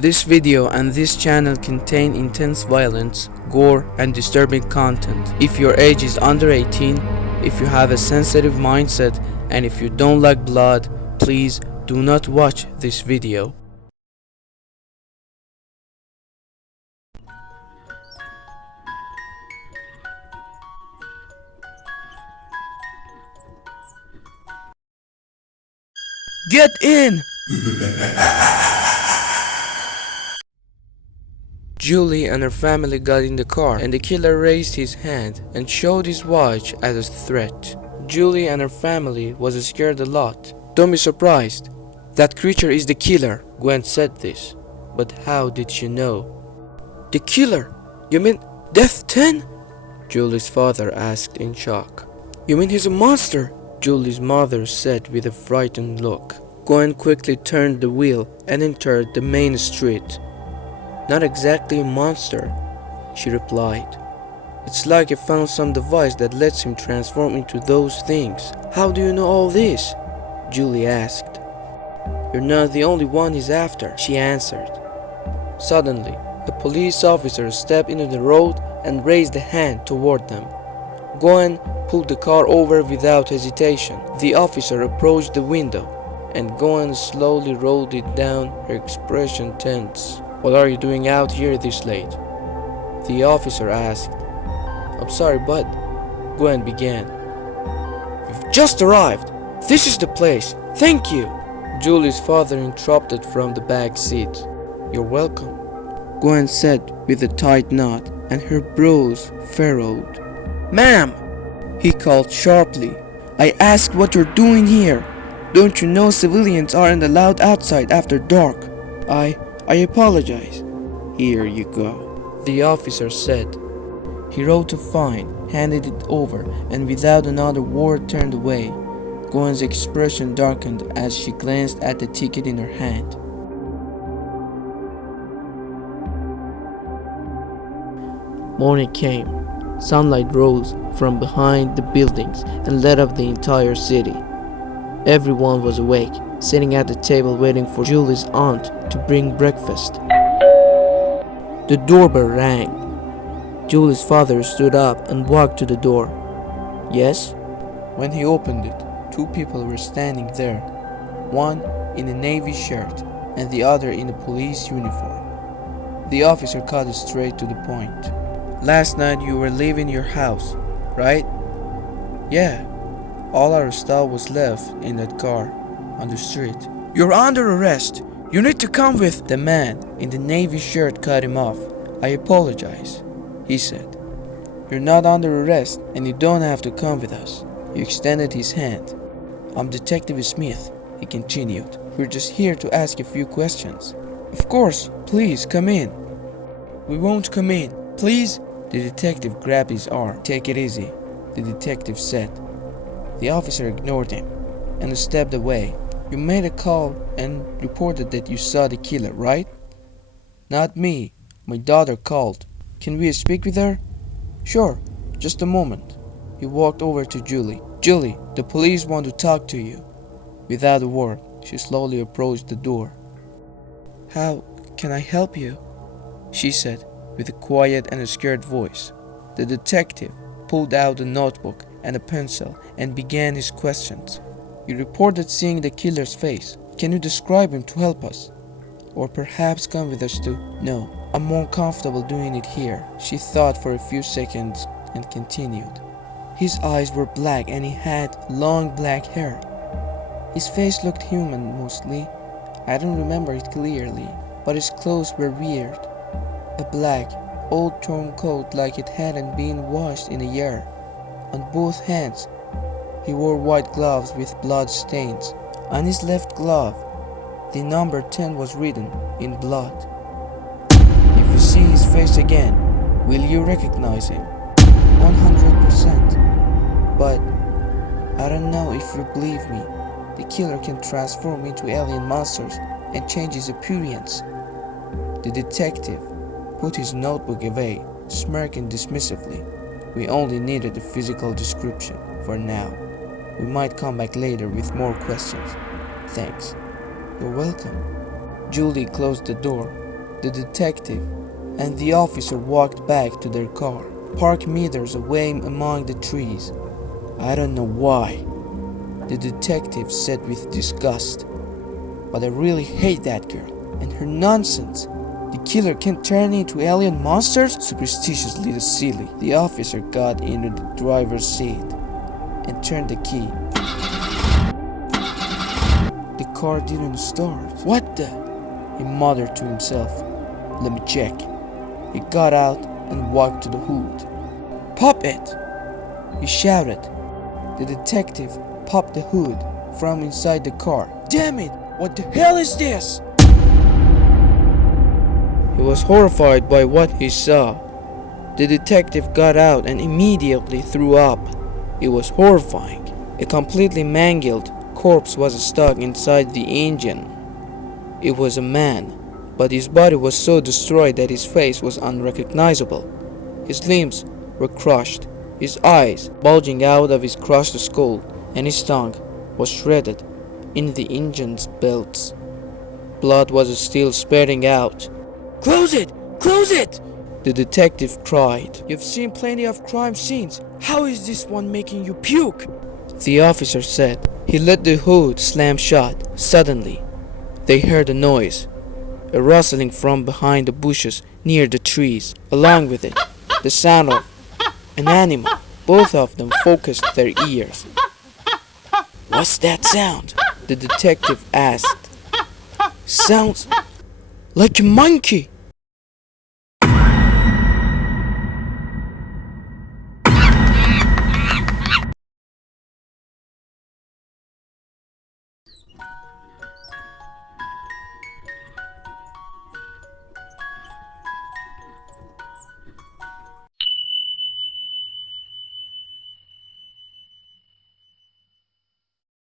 This video and this channel contain intense violence, gore, and disturbing content. If your age is under 18, if you have a sensitive mindset, and if you don't like blood, please do not watch this video. Get in! Julie and her family got in the car, and the killer raised his hand and showed his watch as a threat. Julie and her family was scared a lot. Don't be surprised. That creature is the killer. Gwen said this. But how did she know? The killer? You mean Death 10? Julie's father asked in shock. You mean he's a monster? Julie's mother said with a frightened look. Gwen quickly turned the wheel and entered the main street. Not exactly a monster, she replied. It's like he found some device that lets him transform into those things. How do you know all this? Julie asked. You're not the only one he's after, she answered. Suddenly, a police officer stepped into the road and raised a hand toward them. Gwen pulled the car over without hesitation. The officer approached the window, and Gwen slowly rolled it down, her expression tense. What are you doing out here this late? The officer asked. I'm sorry, bud, Gwen began. We've just arrived. This is the place. Thank you. Julie's father interrupted from the back seat. You're welcome, Gwen said with a tight nod, and her brows furrowed. Ma'am, he called sharply. I asked what you're doing here. Don't you know civilians aren't allowed outside after dark? I apologize. Here you go, the officer said. He wrote a fine, handed it over, and without another word turned away. Gwen's expression darkened as she glanced at the ticket in her hand. Morning came. Sunlight rose from behind the buildings and lit up the entire city. Everyone was awake, sitting at the table waiting for Julie's aunt to bring breakfast. The doorbell rang. Julie's father stood up and walked to the door. Yes? When he opened it, two people were standing there, one in a navy shirt and the other in a police uniform. The officer cut straight to the point. Last night you were leaving your house, right? Yeah. All our stuff was left in that car on the street. You're under arrest. You need to come with. The man in the navy shirt cut him off. I apologize, he said. You're not under arrest and you don't have to come with us. He extended his hand. I'm Detective Smith, he continued. We're just here to ask a few questions. Of course, please come in. We won't come in, please. The detective grabbed his arm. Take it easy, the detective said. The officer ignored him and stepped away. You made a call and reported that you saw the killer, right? Not me. My daughter called. Can we speak with her? Sure, just a moment. He walked over to Julie. Julie, the police want to talk to you. Without a word, she slowly approached the door. How can I help you? She said with a quiet and a scared voice. The detective pulled out a notebook and a pencil and began his questions. You reported seeing the killer's face. Can you describe him to help us? Or perhaps come with us too? No, I'm more comfortable doing it here. She thought for a few seconds and continued. His eyes were black and he had long black hair. His face looked human mostly. I don't remember it clearly, but his clothes were weird. A black, old torn coat like it hadn't been washed in a year. On both hands, he wore white gloves with blood stains. On his left glove, the number 10 was written in blood. If you see his face again, will you recognize him? 100%. But I don't know if you believe me. The killer can transform into alien monsters and change his appearance. The detective put his notebook away, smirking dismissively. We only needed a physical description for now. We might come back later with more questions. Thanks. You're welcome. Julie closed the door The detective and the officer walked back to their car, parked meters away among the trees. "I don't know why," the detective said with disgust, "but I really hate that girl and her nonsense. The killer can turn into alien monsters? Superstitious little silly." The officer got into the driver's seat and turned the key. The car didn't start. "What the?" he muttered to himself. "Let me check." He got out and walked to the hood. "Pop it!" he shouted. The detective popped the hood from inside the car. "Damn it! What the hell is this?" He was horrified by what he saw. The detective got out and immediately threw up. It was horrifying. A completely mangled corpse was stuck inside the engine. It was a man, but his body was so destroyed that his face was unrecognizable. His limbs were crushed, his eyes bulging out of his crushed skull, and his tongue was shredded in the engine's belts. Blood was still spurting out. "Close it! Close it!" the detective cried. "You've seen plenty of crime scenes. How is this one making you puke?" The officer said. He let the hood slam shut. Suddenly, they heard a noise, a rustling from behind the bushes near the trees. Along with it, the sound of an animal. Both of them focused their ears. "What's that sound?" the detective asked. "Sounds like a monkey,"